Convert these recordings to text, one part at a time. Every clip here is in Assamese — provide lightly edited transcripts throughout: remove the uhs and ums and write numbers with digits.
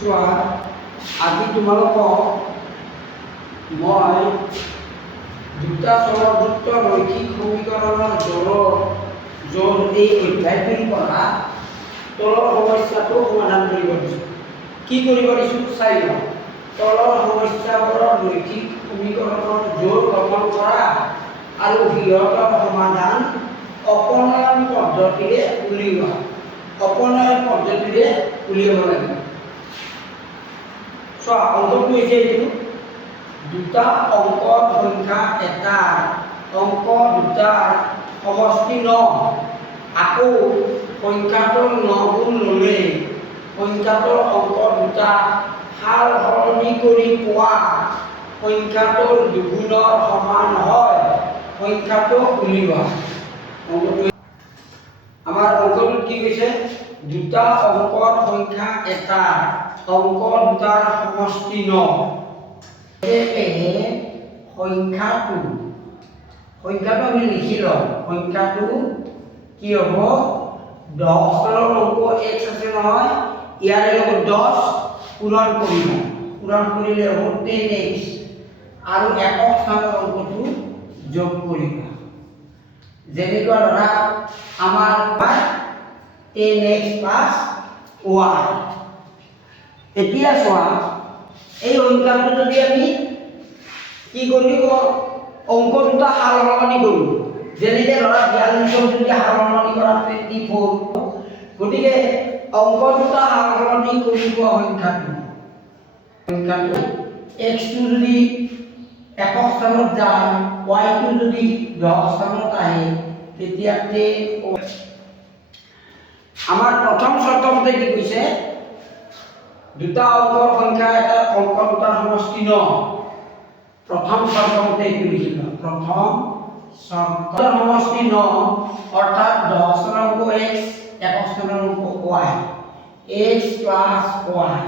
চোৱা আজি তোমালোকক মই দুটা চলযুক্ত ৰৈখিক সমীকৰণৰ জোৰ এই অধ্যায়টোৰ পৰা তলৰ সমস্যাটো সমাধান কৰিব দিছোঁ। কি কৰিব দিছোঁ চাই লওঁ। তলৰ সমস্যাবোৰৰ ৰৈখিক সমীকৰণৰ জোৰ গঠন কৰা আৰু সিহঁতৰ সমাধান অপনয়ন পদ্ধতিৰে উলিওৱা। অপনয়ন পদ্ধতিৰে উলিয়াব লাগিব। চোৱা অংকটো হৈছে এইটো দুটা অংকৰ সংখ্যা এটাৰ অংক দুটাৰ সমষ্টি 9 আকৌ সংখ্যাটোৰ 9 গুণ ল'লে সংখ্যাটোৰ অংক দুটা সাল সলনি কৰি পোৱা সংখ্যাটোৰ দুগুণৰ সমান হয় সংখ্যাটো উলিওৱা। আমাৰ অংকটোত কি কৈছে দুটা অংকৰ সংখ্যা এটাৰ অংক দুটাৰ সমষ্টি 9 সংখ্যাটো আমি লিখি লওঁ। সংখ্যাটো কি হ'ব 10 চনৰ অংক x আছে নহয় ইয়াৰে লগত 10 পূৰণ কৰিব পূৰণ কৰিলে হ'ব 10x আৰু একক স্থানৰ অংকটো যোগ কৰিবা। যেনেকুৱা ধৰা আমাৰ 10x প্লাছ y। এতিয়া চোৱা এই সংখ্যাটো যদি আমি কি কৰিব অংক দুটা সাল সলনি কৰোঁ যেনেকৈ ধৰা 42 যদি সাল সলনি কৰা 24 গতিকে অংক দুটা সাল সলনি কৰিব সংখ্যাটো x টো যদি একক স্থানত যায় y টো যদি 10 স্থানত আহে তেতিয়া আমাৰ প্ৰথম চৰ্তমতে কি কৈছে দুটা অংকৰ সংখ্যা এটা অংক দুটাৰ সমষ্টি 9 প্ৰথম চৰ্তমতে এইটো লিখিবা। প্ৰথম চৰ্তৰ সমষ্টি 9 অৰ্থাৎ 10 চনৰ অংক x একক স্থানৰ অংক y x plus y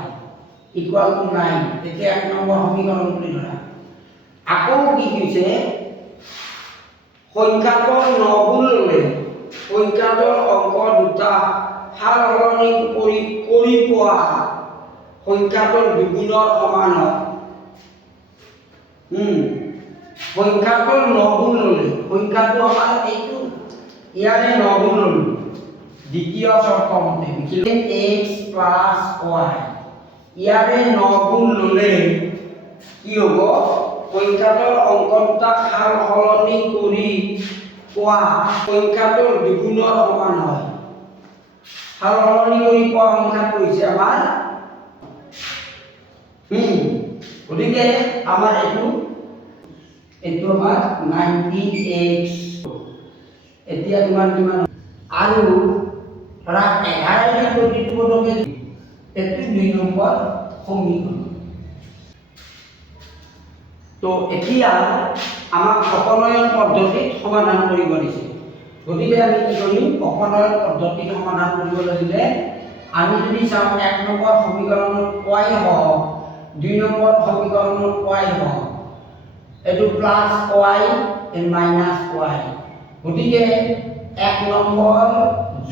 equal to 9 এতিয়া এক নম্বৰ সমীকৰণ বুলি ধৰা। আকৌ কি কৈছে সংখ্যাটোৰ 9 গুণ ল'লে সংখ্যাটোৰ অংক দুটা সাল সলনি কৰি পোৱা সংখ্যাটোৰ দুগুণৰ সমান হয়। সংখ্যাটোৰ 9 গুণ ল'লে সংখ্যাটো আমাৰ এইটো ইয়াৰে 9 গুণ ল'লো দ্বিতীয় চৰ্তমতে লিখিলে x প্লাছ y ইয়াৰে 9 গুণ ল'লে কি হ'ব সংখ্যাটোৰ অংক দুটা সাল সলনি কৰি পোৱা সংখ্যাটোৰ দুগুণৰ সমান হয়। সাল সলনি কৰি পোৱা সংখ্যাটো হৈছে আমাৰ গতিকে আমাৰ এইটো আমাৰ 90x এতিয়া তোমাৰ কিমান আৰু ধৰা 11 প্ৰতিটো পদকে এইটো 2 নম্বৰ সমীকৰণ। তো এতিয়া আমাক অপনয়ন পদ্ধতিত সমাধান কৰিব দিছে। গতিকে আমি কি কৰিম অপনয়ন পদ্ধতিত সমাধান কৰিব লাগিলে আমি যদি চাওঁ 1 নম্বৰ সমীকৰণত y হওক 2 নম্বৰ সমীকৰণত y হওক এইটো plus y and minus y গতিকে 1 নম্বৰ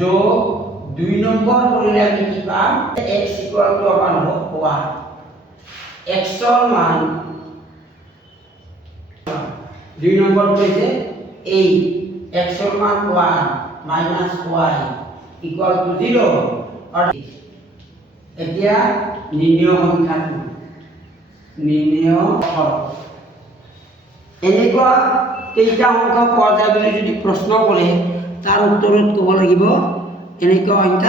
যোগ 2 নম্বৰ কৰিলে আমি কি পাম x ইকুয়াল টু আমাৰ হ'ব y x ৰ মান 2 নম্বৰ কৈছে 8 x ৰ মান 1 মাইনাস y ইকুয়াল টু 0 আৰু এতিয়া নিৰ্ণয় সংখ্যাটো এনেকুৱা কেইটা সংখ্যা পোৱা যায় বুলি যদি প্ৰশ্ন কৰে তাৰ উত্তৰত ক'ব লাগিব এনেকুৱা সংখ্যা